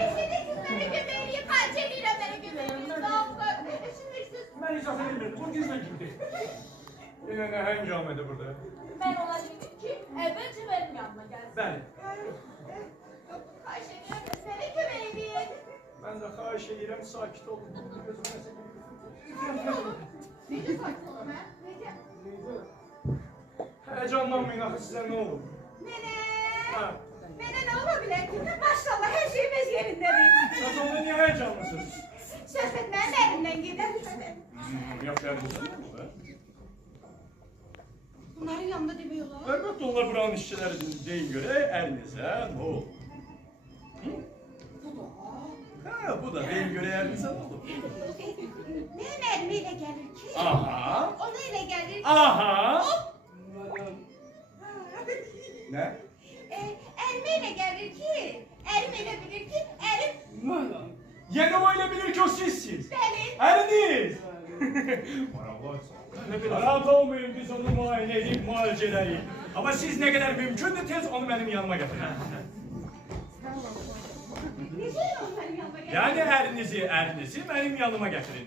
Eşiniz sizlere göbeği kalçeliyle beni göbeği. Eşiniz siz. Ben icazə vermirəm. O gizlən kimdi? Nə həngamədir burada? Ben ona dedim ki, evvelce benim yanıma gelsin. Bəli. Xahiş edirəm, seni kömeği. Mən də xahiş edirəm, sakit olun. Gözüm nəsə Necə sakit olam, hə? Necə? Həyəcanlanmayın, axı sizə nə olur? Mənə? Hə. Mənə nə ola bilər ki? Maşallah, hər şeyimiz yerindədir. Siz onda niyə həyəcanlısınız? Söhbət mənim əlimdən gedər. Yox, gəlinizə nə olur? Bunların yanında demək olar. Əlbəttə, onlar buranın işçiləri deyin görə ərinizə nə olur? Bu da. Hə, bu da deyin görə ərinizə nə olur? Mənim əlimə elə gəlir ki. Aha. Ona elə gəlir ki. Aha. Nə? Əlimə elə gəlir ki. Əlim elə bilir ki. Əlim. Yəni o elə bilir ki, o sizsiz. Bəli. Əriniz. Rahat olmayın, biz onu müayinə edib, müalicə edəyik. Amma siz nə qədər mümkündür, tez onu mənim yanıma gətirin. Necə onu mənim yanıma gəlir? Yəni ərinizi mənim yanıma gətirin.